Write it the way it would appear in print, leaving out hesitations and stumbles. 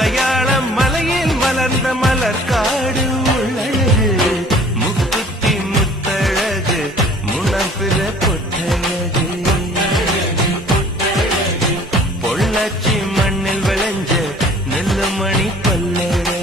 மலையாளம் மலையில் மலர்ந்த மலர்காடு உள்ளழகு முக்குத்தி முத்தழகு முனப்பிற பொட்டழகு பொள்ளாச்சி மண்ணில் விளைஞ்ச நெல்லுமணி பல்லழகு